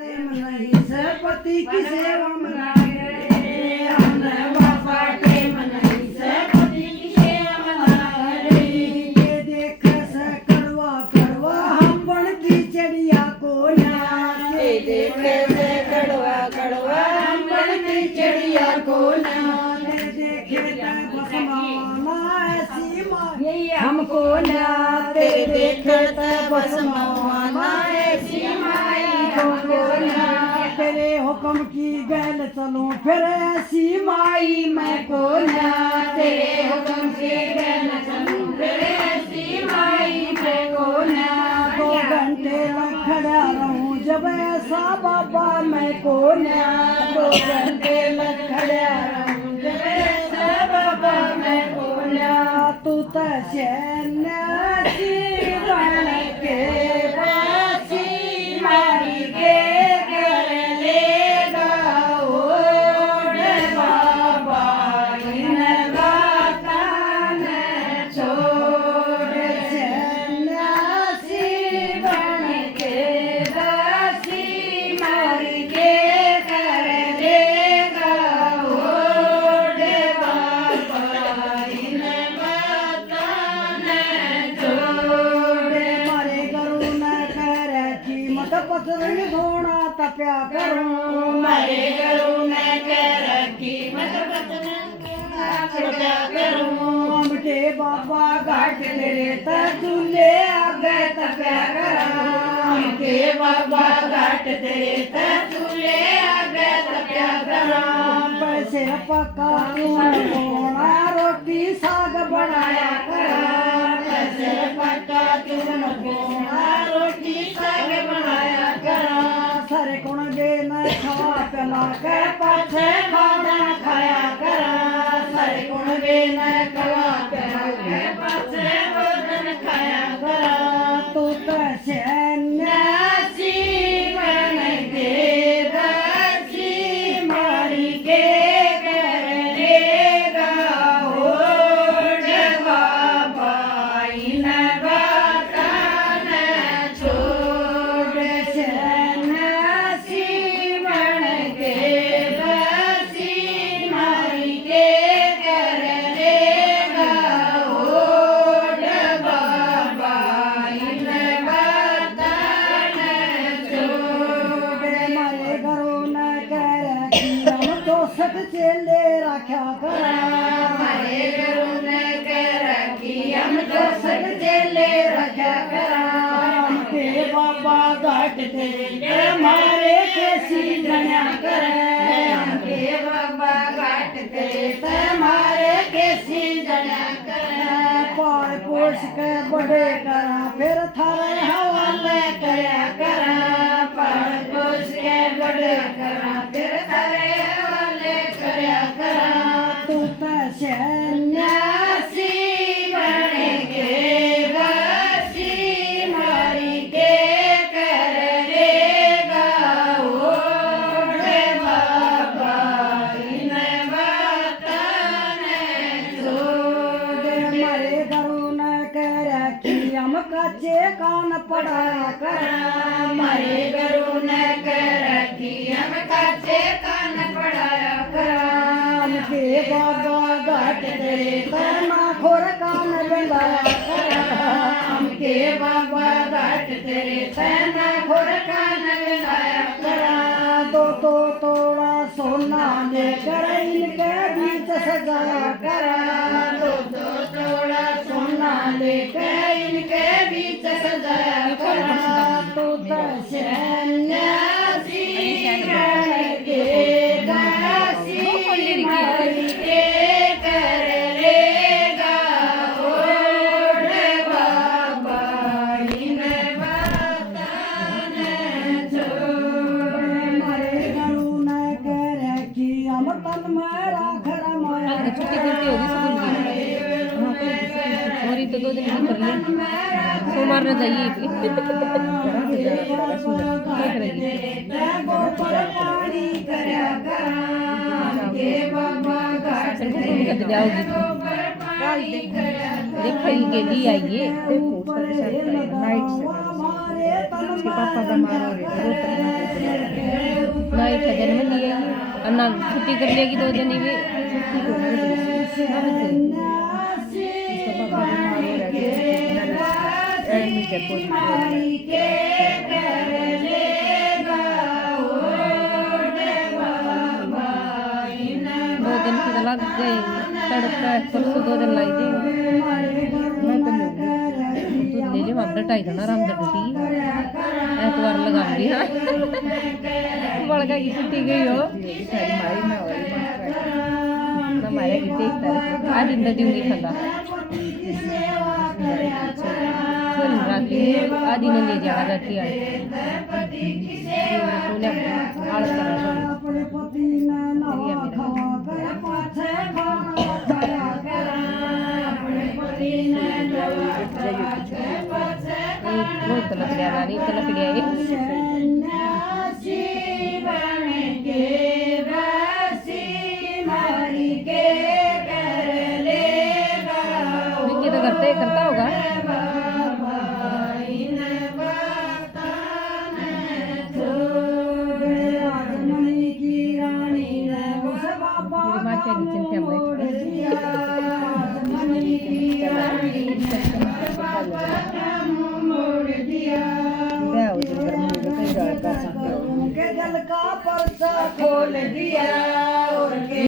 नहीं सरपति की सेवा में लागे हमने बाबा टेम नहीं सरपति की सेवा में लागे ये देख से कड़वा कड़वा हम बनती चिड़िया को नाचे देखे से कड़वा कड़वा हम बनती चिड़िया को नाचे देखे ते बसमाना ऐसी माँ हमको नाचे देखे ते बसमाना ऐसी माई हमको नाचे तेरे हुक्म की गैल चलूं फिर ऐसी माई मैं को नाचे तेरे हुक्म से गैल चलूं फिर ऐसी माई मैं को नाचे 2 घंटे लग खड़ा रहूं जब ऐसा बाबा मैं को नाचे 2 घंटे लग खड़ा रहूं जब ऐसा बाबा मैं को नाचे तू तो सन्यासी बन के बासी मारी के कर लेगा ओढ़ बाबा इन बातों ने छोड़ सन्यासी बन के बासी मारी के कर लेगा ओढ़ बाबा इन बातों ने छोड़ मारे करूँ न कर कीमत पसरन धोना तप्या करूँ मारे करूँ मैं कर कीमत क्या करूँ हमके बाबा घाट तेरे तूले आगे तप्या करूँ के बाबा घाट तेरे तूले आगे तप्या करूँ पैसे पका धोना रोटी साग बनाया करा पैसे पक्का चून बोना रोटी साग बनाया करा सारे कुण गे न खवा पिला के पाछे खाना खाया करा सारे गुण गे न कवा प्यार के पाछे भोजन खाया करा तू तो सन्यासी बन के दासी मारी के कर लेगा ओढ़ बाबा इन बातों ने छोड़ सन्यासी बन के दासी मारी के कर लेगा ओढ़ बाबा इन बातों ने छोड़ मारे घरों न कर हम तो सत चेले रखा करा हमारे गुरु ने कर रखी हम तो सब चेले रखा करा हमके बाबा घाट तेरे हमारे कैसी जना करे हमके बाबा घाट तेरे हमारे कैसी जना करे पाल पोष के बड़े करा फिर थारे हवाले करया करा पर पोष के बड़े करा फिर तारे वाले करया करा तू तो सन्यासी बन के बासी मारी के कर लेगा ओढ़ बाबा इन बातों ने छोड़ मारे घरों न कर कि हम कच्चे कान पड़ा करा हमारे गुरु ने कर रखी हम काचे कान पढ़ाया करा हमके बाबा घाट तेरे तना खोर कान बंधाया करा हमके बाबा घाट तेरे तना घोर कान लगाया करा तो थोड़ा सोना लेकर इनके बीच सजाया करा दो थोड़ा सोना लेके इनके बीच सजाया करा तू तो सन्यासी बन के दासी मारी के कर लेगा ओढ़ बाबा इन बातों ने छोड़ मारे घरों न कर कि हम तन में राख रमाया छुट्टी गिनती होगी स्कूल की और तो 2 दिन कर ले सोमवार न जाइए देखो गेली आइए नाइट से उसके पापा बीमार हो रहे थे माई का जन्म लिए अन्ना छुट्टी कर लेगी 2 दिन ही भी छुट्टी को नहीं दी इसका पापा बीमार हो रहा है एडमिट है कोई दो दिन की तो लग गई तड़का परसों 2 दिन लाई थी मैं तो लूँगी तू ले ले वहाँ ढाई देना आराम से ड्यूटी एतवार लगा दी हाँ बड़का की छुट्टी गई हो सारी मारी मैं और ना मारे की 23 तारीख आज इंदा दूंगी खंदा चल रात आज इन्हें ले जाना जाती है आलस कर रहा अपने पति ने नवा खवा कर पाछे खाना खाया कर अपने पति ने नवा खवा कर पाछे रोज तो लग रहा नहीं तो लग रहा है सन्यासी बन के बसी मारी के कर लेगा विक्की तो करता होगा राजमणि की रानी ने उस बाबा मेरी माँ क्या चिंता में राजमणि की रानी ने मोड़ दिया मैं उधर गर्मी में कहीं जा कर सकते हो के दिल का पर्दा खोल दिया